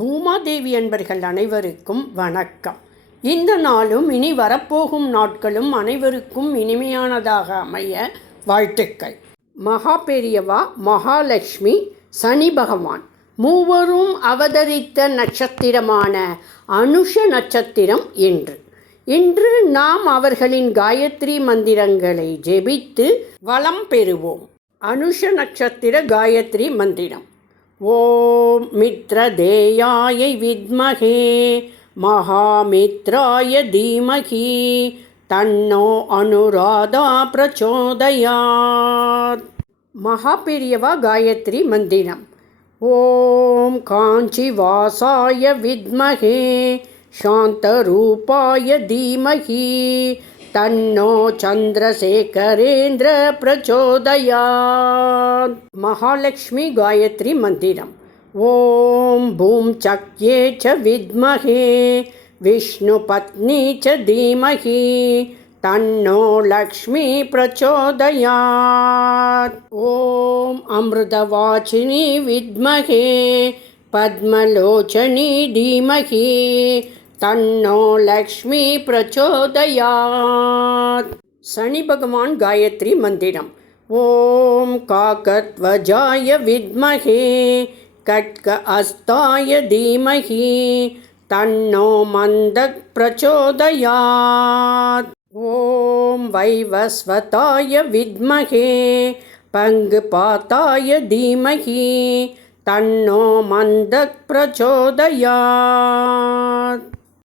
பூமாதேவி அன்பர்கள் அனைவருக்கும் வணக்கம். இந்த நாளும் இனி வரப்போகும் நாட்களும் அனைவருக்கும் இனிமையானதாக அமைய வாழ்த்துக்கள். மகா பெரியவா மகாலட்சுமி சனி பகவான் மூவரும் அவதரித்த நட்சத்திரமான அனுஷ நட்சத்திரம் என்று இன்று நாம் அவர்களின் காயத்ரி மந்திரங்களை ஜெபித்து வளம் பெறுவோம். அனுஷ நட்சத்திர காயத்ரி மந்திரம். ஓம் மித்ரதேயாயை வித்மகே மகாமித்ராய தீமகி தன்னோ அனுராதா பிரச்சோதயாத் மகா பெரியவா காயத்ரி மந்திரம் ஓம் காஞ்சி வாசாய வித்மகே சாந்தரூபாய தீமகி तन्नो चन्द्रशेखरेन्द्रप्रचोदयात् महालक्ष्मी गायत्रीमन्दिरम् ॐ भूं चक्ये च विद्महे विष्णुपत्नी च धीमहि तन्नो लक्ष्मी प्रचोदयात्। ॐ अमृतवाचिनी विद्महे पद्मलोचनी धीमहि தன்னோ லக்ஷ்மி பிரச்சோதயாத். சனி பகவான் காயத்ரி மந்திரம். ஓம் காக்கத்வஜாய வித்மகே கட்க அஸ்தாய தீமகி தன்னோ மந்த பிரச்சோதயாத். ஓம் வைவஸ்வதாய வித்மகே பங்கு பாத்தாய தீமகி தன்னோ மந்த பிரச்சோதயாத்.